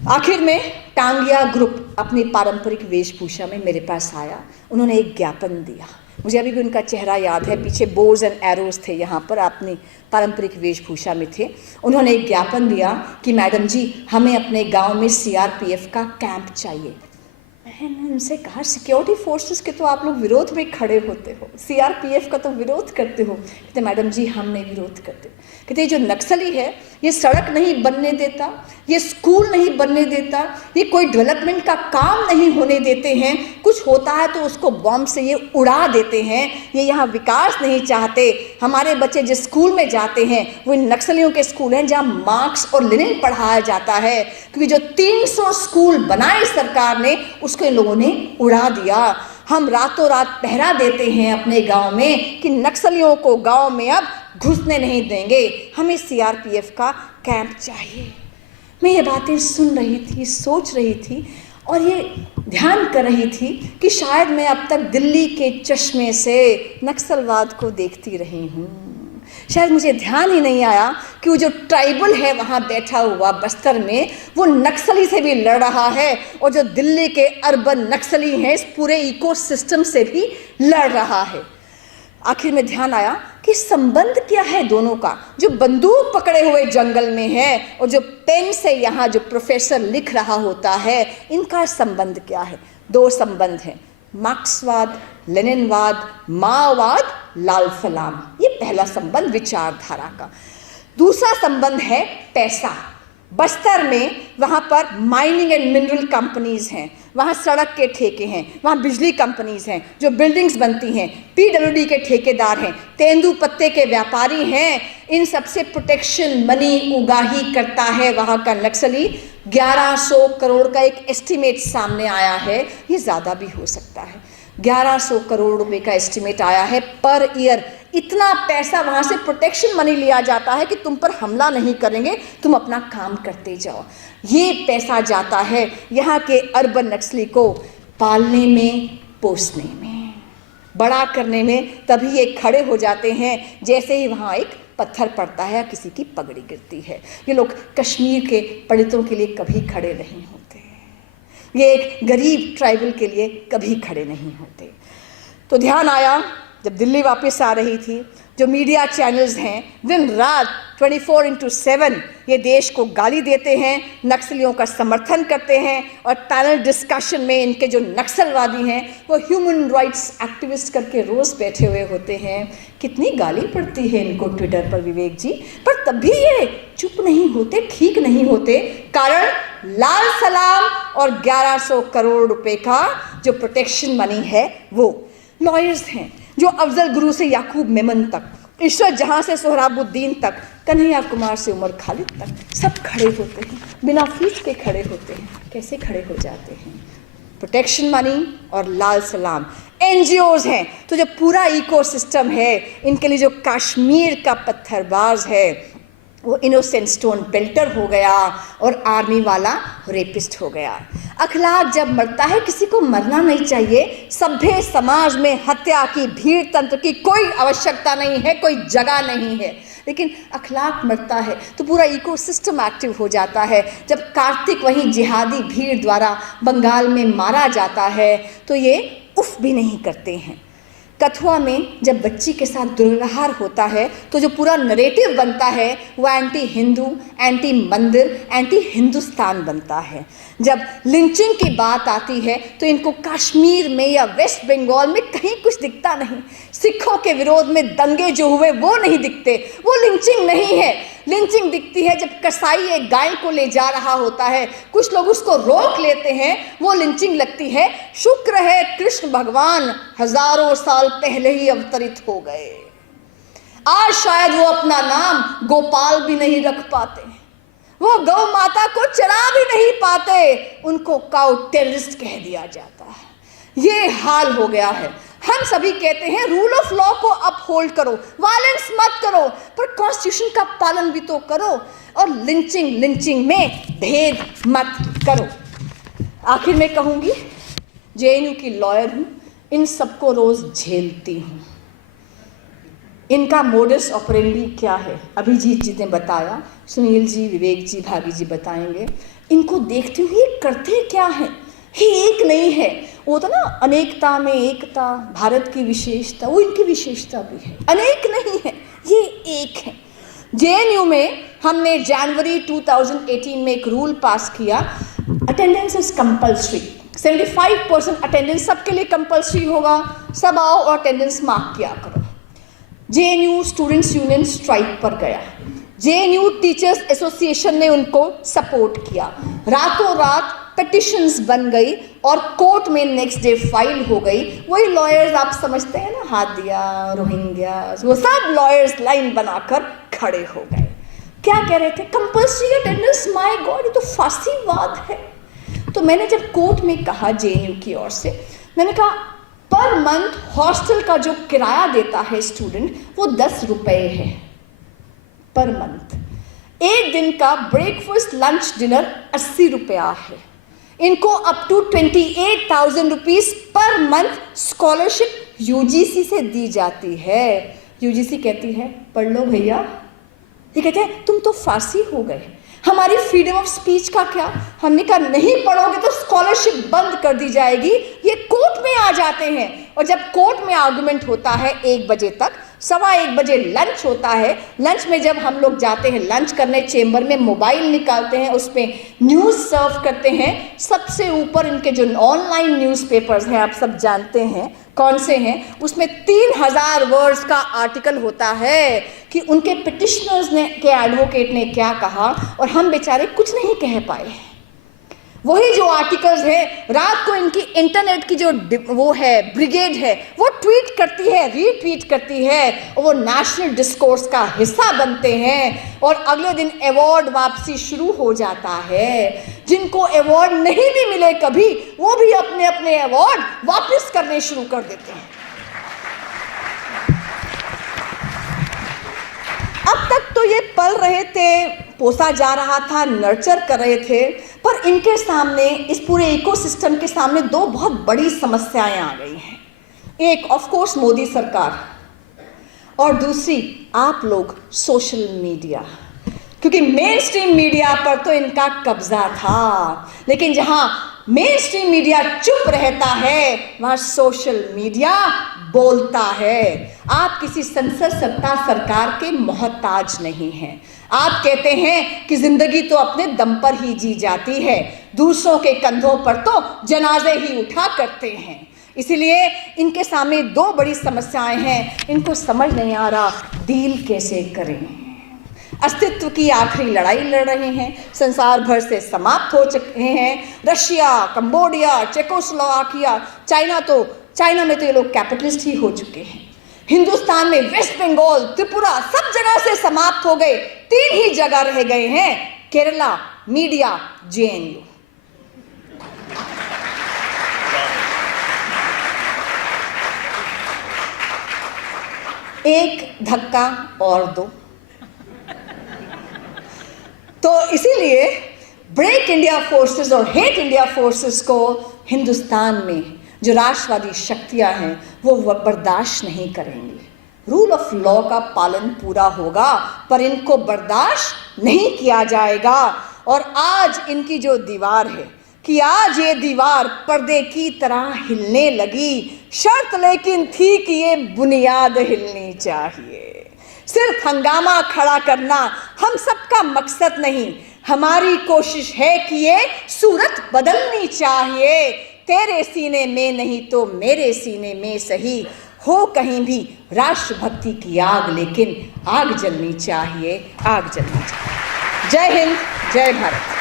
आखिर में टांगिया ग्रुप अपनी पारंपरिक वेशभूषा में मेरे पास आया। उन्होंने एक ज्ञापन दिया, मुझे अभी भी उनका चेहरा याद है, पीछे बोर्ड्स एंड एरोज थे, यहाँ पर अपनी पारंपरिक वेशभूषा में थे। उन्होंने एक ज्ञापन दिया कि मैडम जी हमें अपने गांव में सीआरपीएफ का कैंप चाहिए। मैंने उनसे कहा सिक्योरिटी फोर्सेस के तो आप लोग विरोध में खड़े होते हो, सीआरपीएफ का तो विरोध करते हो। कहते मैडम जी हम नहीं विरोध करते। कहते जो नक्सली है ये सड़क नहीं बनने देता, ये स्कूल नहीं बनने देता, ये कोई डेवलपमेंट का काम नहीं होने देते हैं, कुछ होता है तो उसको बॉम्ब से ये उड़ा देते हैं, ये यहाँ विकास नहीं चाहते। हमारे बच्चे जिस स्कूल में जाते हैं वो इन नक्सलियों के स्कूल हैं जहाँ मार्क्स और लेनिन पढ़ाया जाता है, क्योंकि जो 300 स्कूल बनाए सरकार ने उसको इन लोगों ने उड़ा दिया। हम रातों रात पहरा देते हैं अपने गांव में कि नक्सलियों को गांव में अब घुसने नहीं देंगे, हमें सीआरपीएफ का कैंप चाहिए। मैं ये बातें सुन रही थी, सोच रही थी और ये ध्यान कर रही थी कि शायद मैं अब तक दिल्ली के चश्मे से नक्सलवाद को देखती रही हूँ। शायद मुझे ध्यान ही नहीं आया कि वो जो ट्राइबल है वहाँ बैठा हुआ बस्तर में, वो नक्सली से भी लड़ रहा है और जो दिल्ली के अर्बन नक्सली हैं इस पूरे इकोसिस्टम से भी लड़ रहा है। आखिर में ध्यान आया कि संबंध क्या है दोनों का। जो बंदूक पकड़े हुए जंगल में है और जो पेन से यहाँ जो प्रोफेसर लिख रहा होता है, इनका संबंध क्या है? दो संबंध हैं, मार्क्सवाद, लेनिनवाद, माओवाद, लाल सलाम। ये पहला संबंध विचारधारा का। दूसरा संबंध है पैसा। बस्तर में वहाँ पर माइनिंग एंड मिनरल कंपनीज हैं, वहाँ सड़क के ठेके हैं, वहाँ बिजली कंपनीज हैं, जो बिल्डिंग्स बनती हैं, पीडब्ल्यूडी के ठेकेदार हैं, तेंदू पत्ते के व्यापारी हैं। इन सबसे प्रोटेक्शन मनी उगाही करता है वहाँ का नक्सली। 1100 करोड़ का एक एस्टिमेट सामने आया है, ये ज़्यादा भी हो सकता है। 1100 करोड़ रुपए का एस्टिमेट आया है पर ईयर। इतना पैसा वहाँ से प्रोटेक्शन मनी लिया जाता है कि तुम पर हमला नहीं करेंगे, तुम अपना काम करते जाओ। ये पैसा जाता है यहाँ के अर्बन नक्सली को पालने में, पोसने में, बड़ा करने में। तभी ये खड़े हो जाते हैं जैसे ही वहाँ एक पत्थर पड़ता है या किसी की पगड़ी गिरती है। ये लोग कश्मीर के पलितों के लिए कभी खड़े नहीं होते, ये एक गरीब ट्राइबल के लिए कभी खड़े नहीं होते। तो ध्यान आया जब दिल्ली वापस आ रही थी, जो मीडिया चैनल्स हैं दिन रात 24/7 ये देश को गाली देते हैं, नक्सलियों का समर्थन करते हैं और पैनल डिस्कशन में इनके जो नक्सलवादी हैं वो ह्यूमन राइट्स एक्टिविस्ट करके रोज़ बैठे हुए होते हैं। कितनी गाली पड़ती है इनको ट्विटर पर विवेक जी, पर तब भी ये चुप नहीं होते, ठीक नहीं होते। कारण लाल सलाम और 1100 करोड़ रुपए का जो प्रोटेक्शन मनी है वो। लॉयर्स हैं जो अफजल गुरु से याकूब मेमन तक, ईश्वर जहाँ से सोहराबुद्दीन तक, कन्हैया कुमार से उमर खालिद तक, सब खड़े होते हैं, बिना फीस के खड़े होते हैं। कैसे खड़े हो जाते हैं? प्रोटेक्शन मनी और लाल सलाम। एनजीओज हैं तो जो पूरा इकोसिस्टम है, इनके लिए जो कश्मीर का पत्थरबाज है वो इनोसेंट स्टोन बेल्टर हो गया और आर्मी वाला रेपिस्ट हो गया। अखलाक जब मरता है, किसी को मरना नहीं चाहिए। सभ्य समाज में हत्या की, भीड़ तंत्र की कोई आवश्यकता नहीं है, कोई जगह नहीं है। लेकिन अखलाक मरता है तो पूरा इकोसिस्टम एक्टिव हो जाता है। जब कार्तिक वहीं जिहादी भीड़ द्वारा बंगाल में मारा जाता है तो ये उफ भी नहीं करते हैं। कथुआ में जब बच्ची के साथ दुर्व्यवहार होता है तो जो पूरा नरेटिव बनता है वो एंटी हिंदू, एंटी मंदिर, एंटी हिंदुस्तान बनता है। जब लिंचिंग की बात आती है तो इनको कश्मीर में या वेस्ट बंगाल में कहीं कुछ दिखता नहीं। सिखों के विरोध में दंगे जो हुए वो नहीं दिखते, वो लिंचिंग नहीं है। लिंचिंग दिखती है जब कसाई एक गाय को ले जा रहा होता है, कुछ लोग उसको रोक लेते हैं, वो लिंचिंग लगती है। शुक्र है कृष्ण भगवान हजारों साल पहले ही अवतरित हो गए। आज शायद वो अपना नाम गोपाल भी नहीं रख पाते, वो गौ माता को चरा भी नहीं पाते, उनको काउ टेररिस्ट कह दिया जाता है। ये हाल हो गया है। हम सभी कहते हैं रूल ऑफ लॉ को अपहोल्ड करो, वायलेंस मत करो, पर कॉन्स्टिट्यूशन का पालन भी तो करो और लिंचिंग में भेद मत करो। आखिर में कहूंगी, जेएनयू की लॉयर हूं, इन सबको रोज झेलती हूं। इनका मोडस ऑपरेंडी क्या है, अभिजीत जी ने बताया, सुनील जी, विवेक जी, भागी जी बताएंगे। इनको देखते हुए करते क्या है, ये एक नहीं है। वो तो ना अनेकता में एकता, भारत की विशेषता, वो इनकी विशेषता भी है। अनेक नहीं है, ये एक है। जेएनयू में हमने जनवरी 2018 में एक रूल पास किया, अटेंडेंस इज कंपल्सरी। 75% अटेंडेंस सबके लिए कंपल्सरी होगा, सब आओ और अटेंडेंस मार्क किया करो। जेएनयू स्टूडेंट्स यूनियन स्ट्राइक पर गया, जेएनयू टीचर्स एसोसिएशन ने उनको सपोर्ट किया, रातों रात पिटिशंस बन गई और कोर्ट में नेक्स्ट डे फाइल हो गई। वही लॉयर्स आप समझते हैं ना, हादिया, रोहिंग्या, वो सब लॉयर्स लाइन बनाकर खड़े हो गए। क्या कह रहे थे, कंपल्सरी अटेंडेंस, माय गॉड, ये तो फांसीवाद है। तो मैंने जब कोर्ट में कहा जेएनयू की ओर से, मैंने कहा पर मंथ हॉस्टल का जो किराया देता है स्टूडेंट वो 10 रुपए है पर मंथ। एक दिन का ब्रेकफास्ट लंच डिनर 80 रुपया है। इनको up to 28,000 rupees per month scholarship UGC से दी जाती है। यूजीसी कहती है पढ़ लो भैया, ये कहते हैं तुम तो फांसी हो गए। हमारी फ्रीडम ऑफ स्पीच का क्या, हमने कहा नहीं पढ़ोगे तो स्कॉलरशिप बंद कर दी जाएगी। ये कोर्ट में आ जाते हैं और जब कोर्ट में आर्गुमेंट होता है 1 बजे तक, 1:15 बजे लंच होता है। लंच में जब हम लोग जाते हैं लंच करने, चेंबर में मोबाइल निकालते हैं, उस पर न्यूज़ सर्व करते हैं। सबसे ऊपर इनके जो ऑनलाइन न्यूज़पेपर्स हैं, आप सब जानते हैं कौन से हैं, उसमें 3000 वर्ड्स का आर्टिकल होता है कि उनके पिटिशनर्स ने के एडवोकेट ने क्या कहा और हम बेचारे कुछ नहीं कह पाए। वही जो आर्टिकल्स है, रात को इनकी इंटरनेट की जो वो है ब्रिगेड है, वो ट्वीट करती है, रीट्वीट करती है और वो नेशनल डिस्कोर्स का हिस्सा बनते हैं और अगले दिन अवार्ड वापसी शुरू हो जाता है। जिनको अवार्ड नहीं भी मिले कभी, वो भी अपने अपने अवार्ड वापस करने शुरू कर देते हैं। अब तक तो ये पल रहे थे, पोसा जा रहा था, नर्चर कर रहे थे, पर इनके सामने, इस पूरे इकोसिस्टम के सामने 2 बहुत बड़ी समस्याएं आ गई हैं। एक ऑफ कोर्स मोदी सरकार और दूसरी आप लोग, सोशल मीडिया। क्योंकि मेन स्ट्रीम मीडिया पर तो इनका कब्जा था, लेकिन जहां मेन स्ट्रीम मीडिया चुप रहता है वहां सोशल मीडिया बोलता है। आप किसी संसद सत्ता सरकार के मोहताज नहीं हैं। आप कहते हैं कि जिंदगी तो अपने दम पर ही जी जाती है, दूसरों के कंधों पर तो जनाजे ही उठा करते हैं। इसलिए इनके सामने 2 बड़ी समस्याएं हैं, इनको समझ नहीं आ रहा डील कैसे करें। अस्तित्व की आखिरी लड़ाई लड़ रहे हैं, संसार भर से समाप्त हो चुके हैं। रशिया, कंबोडिया, चेकोस्लोवाकिया, चाइना में तो ये लोग कैपिटलिस्ट ही हो चुके हैं। हिंदुस्तान में वेस्ट बंगाल, त्रिपुरा, सब जगह से समाप्त हो गए। 3 ही जगह रह गए हैं, केरला, मीडिया, जेएनयू। एक धक्का और दो। तो इसीलिए ब्रेक इंडिया फोर्सेस और हेट इंडिया फोर्सेस को हिंदुस्तान में जो राष्ट्रवादी शक्तियां हैं वो बर्दाश्त नहीं करेंगी। रूल ऑफ लॉ का पालन पूरा होगा, पर इनको बर्दाश्त नहीं किया जाएगा। और आज इनकी जो दीवार है कि आज ये दीवार पर्दे की तरह हिलने लगी, शर्त लेकिन थी कि ये बुनियाद हिलनी चाहिए। सिर्फ हंगामा खड़ा करना हम सबका मकसद नहीं, हमारी कोशिश है कि ये सूरत बदलनी चाहिए। तेरे सीने में नहीं तो मेरे सीने में सही, हो कहीं भी राष्ट्रभक्ति की आग, लेकिन आग जलनी चाहिए, आग जलनी चाहिए। जय हिंद, जय भारत।